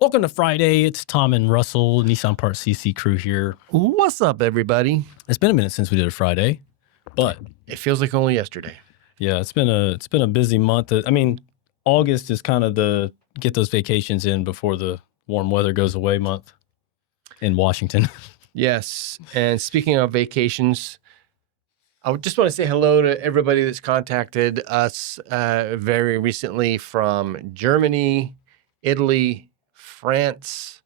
Welcome to Friday. It's Tom and Russell, Nissan Part CC crew here. What's up, everybody? It's been a minute since we did a Friday, but It feels like only yesterday. yeah, it's been a busy month. I mean, August is kind of the get those vacations in before the warm weather goes away month in Washington. Yes, and speaking of vacations, I would just want to say hello to everybody that's contacted us very recently from Germany, Italy, France,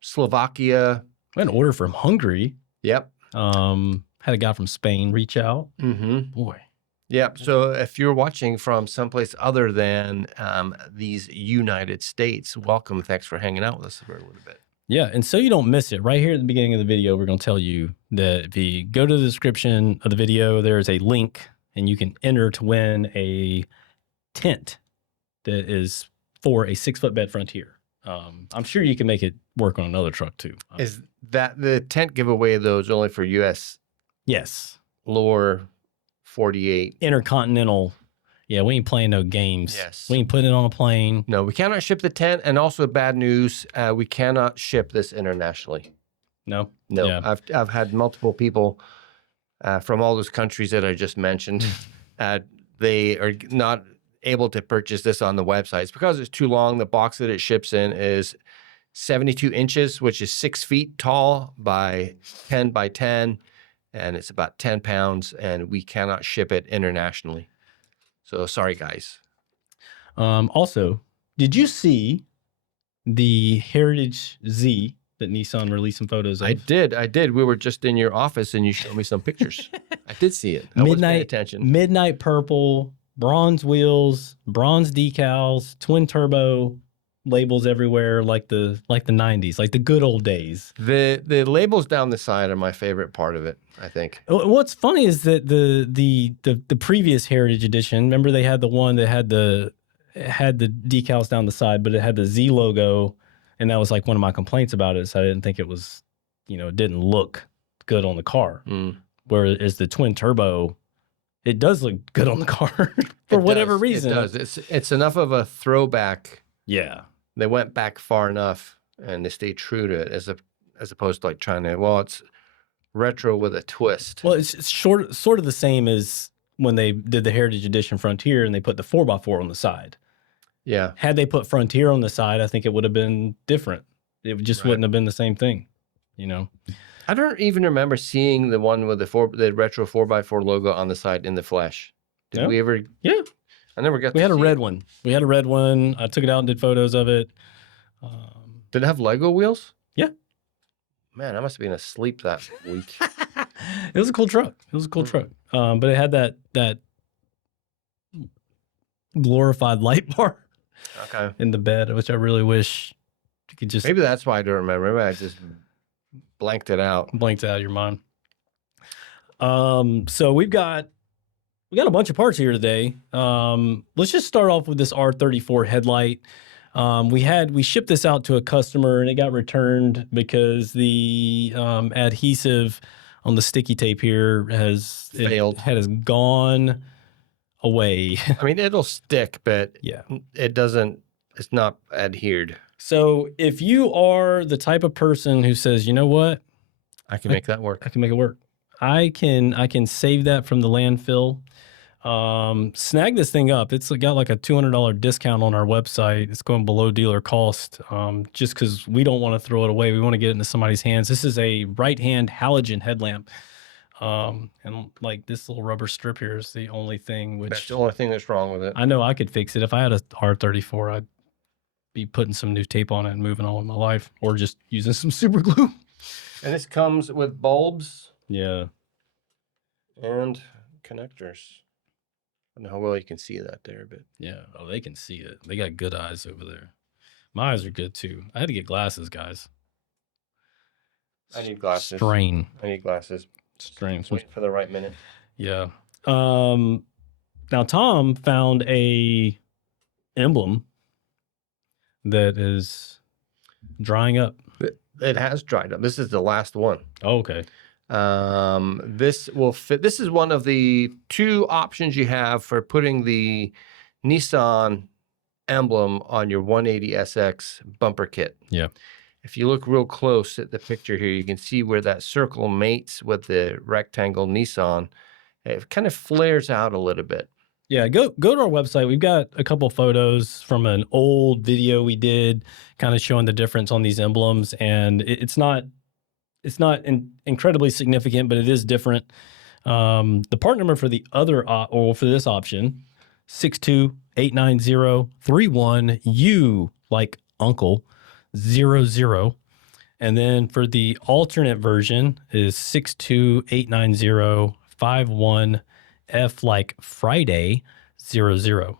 Slovakia. We had an order from Hungary. Yep. Had a guy from Spain reach out. Mm-hmm. Boy. Yep. So if you're watching from someplace other than these United States, welcome. Thanks for hanging out with us for a little bit. Yeah, and so you don't miss it, right here at the beginning of the video, we're going to tell you that if you go to the description of the video, there's a link, and you can enter to win a tent that is for a 6-foot bed Frontier. I'm sure you can make it work on another truck too. Is that the tent giveaway, though, is only for U.S. Yes. lower 48? Intercontinental. Yeah, we ain't playing no games. Yes. We ain't putting it on a plane. No, we cannot ship the tent. And also bad news, we cannot ship this internationally. No? No, Yeah. I've had multiple people from all those countries that I just mentioned. They are not able to purchase this on the website. It's because it's too long. The box that it ships in is 72 inches, which is 6 feet tall by 10 by 10. And it's about 10 pounds, and we cannot ship it internationally. So sorry, guys. Also, did you see the Heritage Z that Nissan released some photos of? I did. We were just in your office, and you showed me some pictures. I did see it. I wasn't paying attention. Midnight purple, bronze wheels, bronze decals, twin turbo labels everywhere, like the 90s, like the good old days. The labels down the side are my favorite part of it, I think. What's funny is that the previous Heritage Edition, remember they had the one that had the decals down the side, but it had the Z logo, and that was like one of my complaints about it. So I didn't think it was, it didn't look good on the car. Whereas the twin turbo, it does look good on the car for whatever reason. It does. It's enough of a throwback. Yeah. They went back far enough, and they stayed true to it, as opposed to like trying to. Well, it's retro with a twist. Well, it's sort of the same as when they did the Heritage Edition Frontier and they put the 4x4 on the side. Yeah. Had they put Frontier on the side, I think it would have been different. It just wouldn't have been the same thing, I don't even remember seeing the one with the retro 4x4 logo on the side in the flesh. Did we ever? Yeah. I never got. We had a red one. We had a red one. I took it out and did photos of it. Did it have Lego wheels? Yeah. Man, I must have been asleep that week. It was a cool truck. It was a cool truck. But it had that glorified light bar in the bed, which I really wish you could just. Maybe that's why I don't remember. Maybe I just blanked it out. Blanked it out of your mind. So we got a bunch of parts here today. Let's just start off with this R34 headlight. We shipped this out to a customer and it got returned because the adhesive on the sticky tape here has gone away. I mean, it'll stick, but yeah, it's not adhered. So if you are the type of person who says, you know what? I can make that work. I can make it work. I can save that from the landfill. Snag this thing up. It's got like a $200 discount on our website. It's going below dealer cost, just because we don't want to throw it away. We want to get it into somebody's hands. This is a right-hand halogen headlamp. And like this little rubber strip here is the only thing That's the only thing that's wrong with it. I know I could fix it. If I had a R34, I'd be putting some new tape on it and moving on with my life, or just using some super glue. And this comes with bulbs. Yeah. And connectors. I don't know how well you can see that there, but yeah. Oh, they can see it. They got good eyes over there. My eyes are good too. I had to get glasses, guys. I need glasses. Strain. I need glasses. Strain. Waiting for the right minute. Yeah. Now Tom found a emblem that is drying up. It has dried up. This is the last one. Oh, okay. This will fit. This is one of the two options you have for putting the Nissan emblem on your 180SX bumper kit. Yeah. If you look real close at the picture here, you can see where that circle mates with the rectangle Nissan. It kind of flares out a little bit. Yeah, go to our website. We've got a couple photos from an old video we did, kind of showing the difference on these emblems, and it's not incredibly significant, but it is different. The part number for the other or for this option, 6289031U, like uncle, 00. And then for the alternate version is 6289051F, like Friday, 00.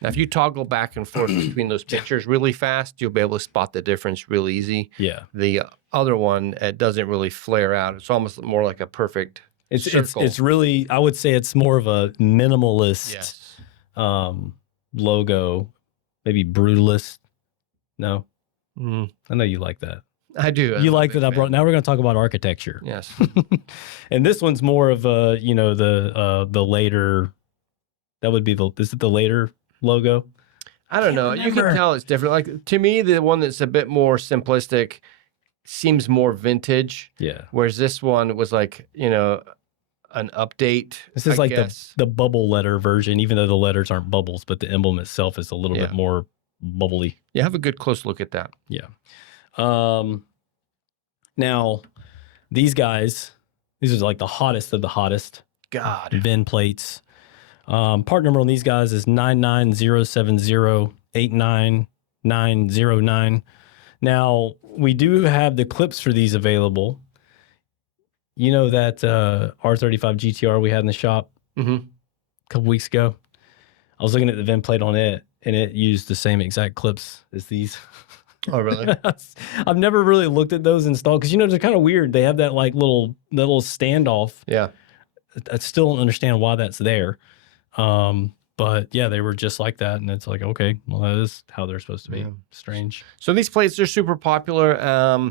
Now, if you toggle back and forth between those pictures really fast, you'll be able to spot the difference real easy. Yeah. The other one, it doesn't really flare out. It's almost more like a perfect circle. It's really, I would say it's more of a minimalist logo, maybe brutalist. No, I know you like that. I do. You like that I brought. Now we're going to talk about architecture. Yes. And this one's more of a, the later. That would be is it the later logo? I don't know. You can tell it's different. Like, to me, the one that's a bit more simplistic seems more vintage. Yeah. Whereas this one was like, an update. This is like the bubble letter version, even though the letters aren't bubbles, but the emblem itself is a little bit more bubbly. Yeah, have a good close look at that. Yeah. Now, these guys, these are like the hottest of the hottest. God. VIN plates. Part number on these guys is 99070899909. Now, we do have the clips for these available. You know that R35 GTR we had in the shop a couple weeks ago? I was looking at the VIN plate on it, and it used the same exact clips as these. Oh, really? I've never really looked at those installed because, they're kind of weird. They have that like little standoff. Yeah. I still don't understand why that's there. But yeah, they were just like that. And it's like, okay, well, that is how they're supposed to be. Strange. So these plates are super popular.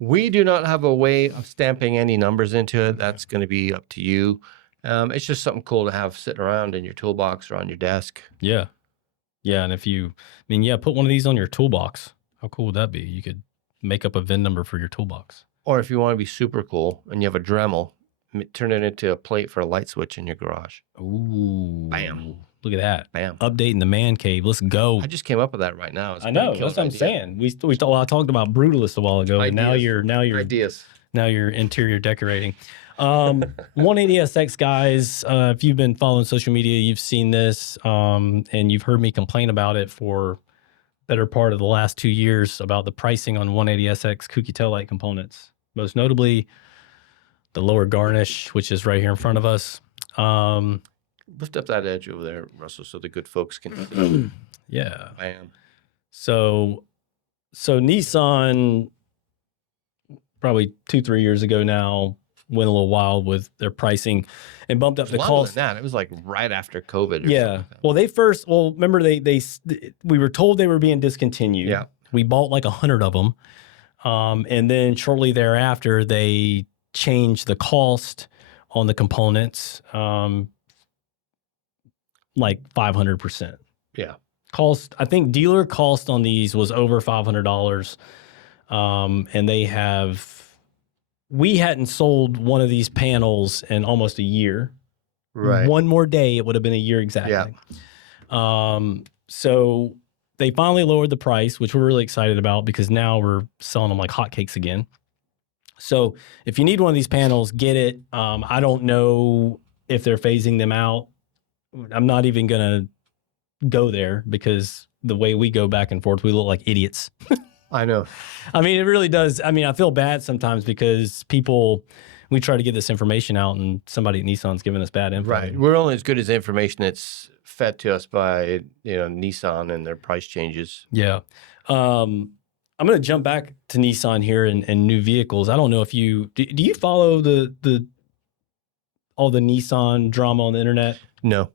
We do not have a way of stamping any numbers into it. That's going to be up to you. It's just something cool to have sitting around in your toolbox or on your desk. Yeah. Yeah. And put one of these on your toolbox. How cool would that be? You could make up a VIN number for your toolbox. Or if you want to be super cool and you have a Dremel, turn it into a plate for a light switch in your garage. Ooh. Bam. Look at that. Bam. Updating the man cave. Let's go. I just came up with that right now. I know. That's what I'm saying. I talked about brutalist a while ago. And now you're ideas. Now you're interior decorating. 180SX guys, if you've been following social media, you've seen this, and you've heard me complain about it for better part of the last 2 years about the pricing on 180SX kooky taillight components, most notably the lower Garnish, which is right here in front of us. Lift up that edge over there, Russell, so the good folks can see. Yeah. Bam. So Nissan, probably 2-3 years ago now, went a little wild with their pricing and bumped up the cost. It was like right after COVID. Yeah. Well, remember we were told they were being discontinued. Yeah. We bought like 100 of them. And then shortly thereafter, they changed the cost on the components, like 500%. Yeah. Cost, I think dealer cost on these was over $500. And we hadn't sold one of these panels in almost a year. Right. One more day, it would have been a year exactly. Yeah. So they finally lowered the price, which we're really excited about because now we're selling them like hotcakes again. So if you need one of these panels, get it. I don't know if they're phasing them out. I'm not even going to go there because the way we go back and forth, we look like idiots. I know. I mean, it really does. I mean, I feel bad sometimes because we try to get this information out and somebody at Nissan's giving us bad info. Right. We're only as good as the information that's fed to us by, Nissan and their price changes. Yeah. I'm going to jump back to Nissan here and new vehicles. I don't know if do you follow all the Nissan drama on the internet? No.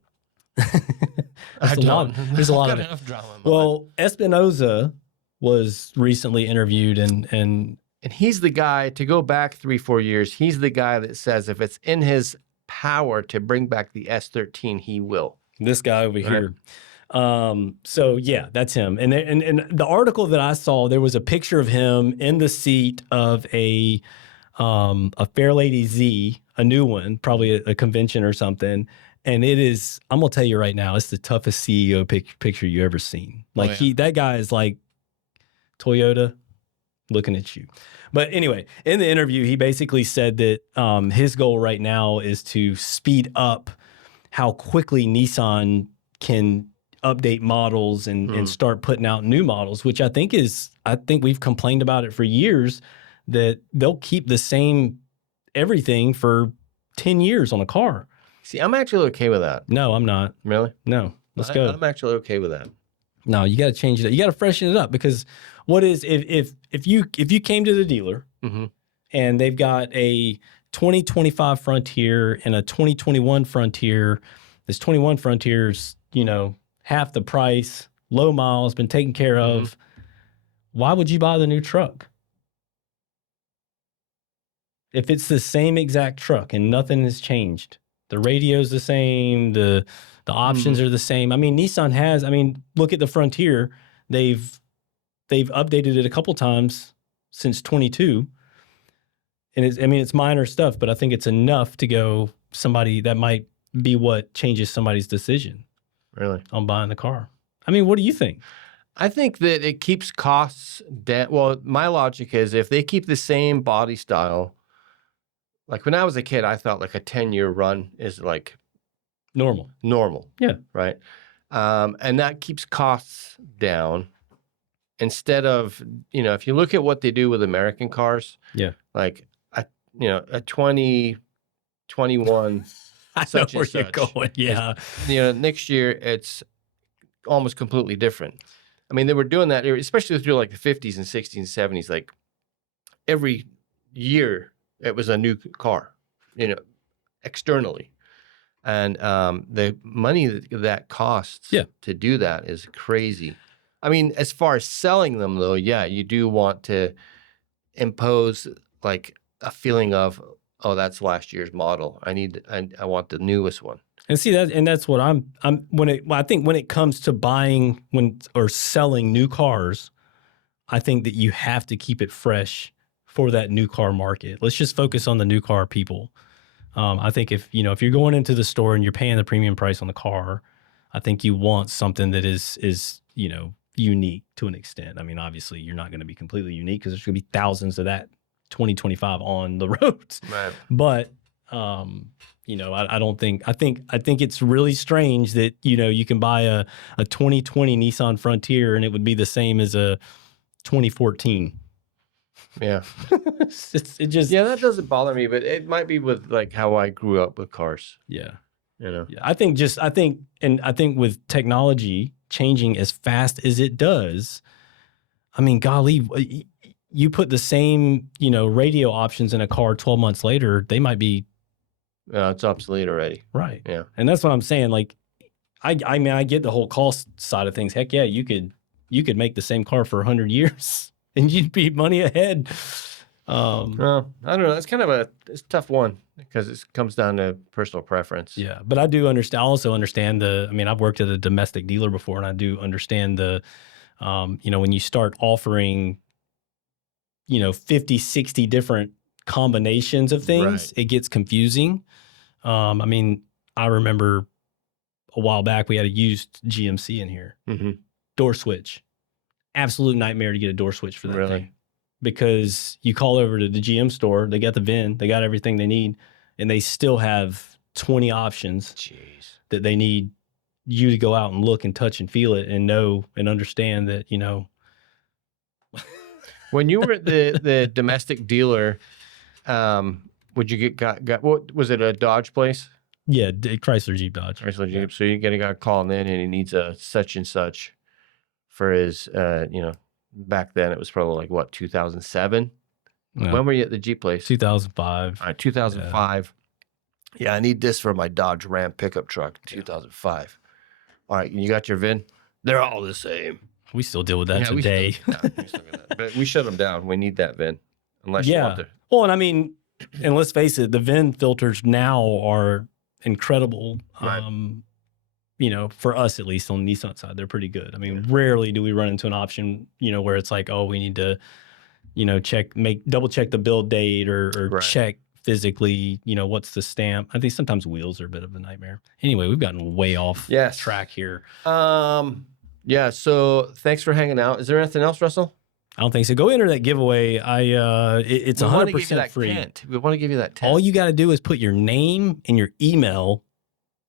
There's a lot of it. Enough drama. Well, Espinoza was recently interviewed and he's the guy, to go back 3-4 years, he's the guy that says if it's in his power to bring back the S13, he will. This guy over here. So yeah, that's him. And the article that I saw, there was a picture of him in the seat of a Fairlady Z, a new one, probably a convention or something. And it is, I'm gonna tell you right now, it's the toughest CEO picture you ever seen. Like that guy is like Toyota looking at you. But anyway, in the interview, he basically said that his goal right now is to speed up how quickly Nissan can update models and start putting out new models, which I think we've complained about it for years, that they'll keep the same everything for 10 years on a car. See, I'm actually okay with that. No, I'm not. Really? No. Let's go. I'm actually okay with that. No, you got to change it. You got to freshen it up, because what is if you came to the dealer and they've got a 2025 Frontier and a 2021 Frontier, this 21 Frontier's, half the price, low miles, been taken care of. Why would you buy the new truck? If it's the same exact truck and nothing has changed, the radio's the same, the options are the same. I mean, Nissan has, look at the Frontier. They've updated it a couple times since 22. And it's minor stuff, but I think it's enough to go somebody that might be what changes somebody's decision. Really? On buying the car. What do you think? I think that it keeps costs down. Well, my logic is if they keep the same body style, like when I was a kid, I thought like a 10-year run is like normal. Yeah. Right. And that keeps costs down instead of, if you look at what they do with American cars, like, a 2021, I know where you're going. Yeah. Next year it's almost completely different. They were doing that, especially through like the 50s and 60s and 70s, like every year it was a new car, externally. And the money that costs to do that is crazy. As far as selling them though, yeah, you do want to impose like a feeling of, oh, that's last year's model. I want the newest one. And see that, and that's what I think when it comes to buying or selling new cars, I think that you have to keep it fresh for that new car market. Let's just focus on the new car people. I think if you're going into the store and you're paying the premium price on the car, I think you want something that is unique to an extent. Obviously you're not going to be completely unique because there's going to be thousands of that 2025 on the roads. Right. But I don't think I think it's really strange that you can buy a 2020 Nissan Frontier and it would be the same as a 2014. Yeah. it just that doesn't bother me, but it might be with like how I grew up with cars. Yeah. I think with technology changing as fast as it does, golly, you put the same, radio options in a car 12 months later, they might be it's obsolete already. Right. Yeah. And that's what I'm saying. Like, I get the whole cost side of things. Heck yeah, you could make the same car for 100 years and you'd be money ahead. Well, I don't know. It's kind of it's a tough one because it comes down to personal preference. Yeah. But I do understand. I also understand I've worked at a domestic dealer before, and I do understand when you start offering, 50, 60 different combinations of things, it gets confusing. I remember a while back we had a used GMC in here. Door switch. Absolute nightmare to get a door switch for that thing. Because you call over to the GM store, they got the VIN, they got everything they need, and they still have 20 options that they need you to go out and look and touch and feel it and know and understand that, When you were at the domestic dealer, would you got what was it, a Dodge place? Yeah, Chrysler Jeep Dodge. Chrysler Jeep. So you get a guy calling in and he needs a such and such for his, back then it was probably like what, 2007? Yeah. When were you at the Jeep place? 2005. All right, 2005. Yeah, I need this for my Dodge Ram pickup truck, 2005. All right, you got your VIN? They're all the same. We still deal with that today. But we shut them down. We need that VIN, unless you want to. Well, and and let's face it, the VIN filters now are incredible. Right. you know, for us at least on the Nissan side, they're pretty good. I mean, rarely do we run into an option, you know, where it's like, oh, we need to, you know, double check the build date or Right. check physically, you know, what's the stamp. I think sometimes wheels are a bit of a nightmare. Anyway, we've gotten way off track here. Yeah. So thanks for hanging out. Is there anything else, Russell? I don't think so. Go enter that giveaway. It's 100% free. We want to give you that tent. All you got to do is put your name and your email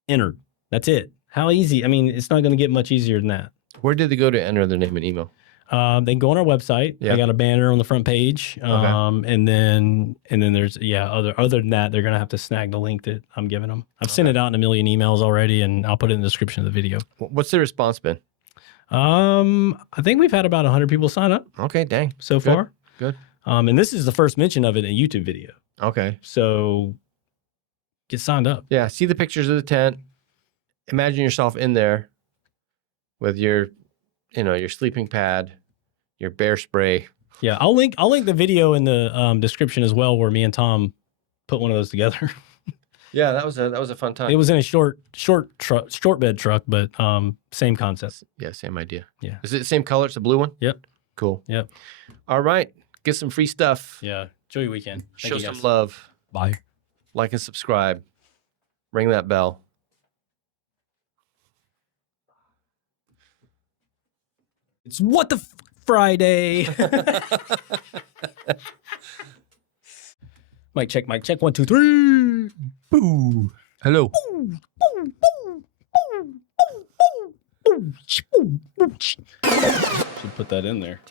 entered. That's it. How easy? I mean, it's not going to get much easier than that. Where did they go to enter their name and email? They can go on our website. Yeah. I got a banner on the front page. And then there's other than that, they're gonna have to snag the link that I'm giving them. I've sent it out in a million emails already, and I'll put it in the description of the video. What's the response been? I think we've had about 100 people sign up. Okay, dang. So far. Good. And this is the first mention of it in a YouTube video. Okay. So get signed up. Yeah, see the pictures of the tent. Imagine yourself in there with your sleeping pad, your bear spray. Yeah, I'll link the video in the description as well, where me and Tom put one of those together. Yeah, that was a fun time. It was in a short bed truck, but same concept. Yeah, same idea. Yeah. Is it the same color? It's a blue one? Yep. Cool. Yep. All right. Get some free stuff. Yeah. Enjoy your weekend. Show some love. Bye. Like and subscribe. Ring that bell. It's What the Friday. Mic check. 1, 2, 3. Boo. Hello. Should put that in there.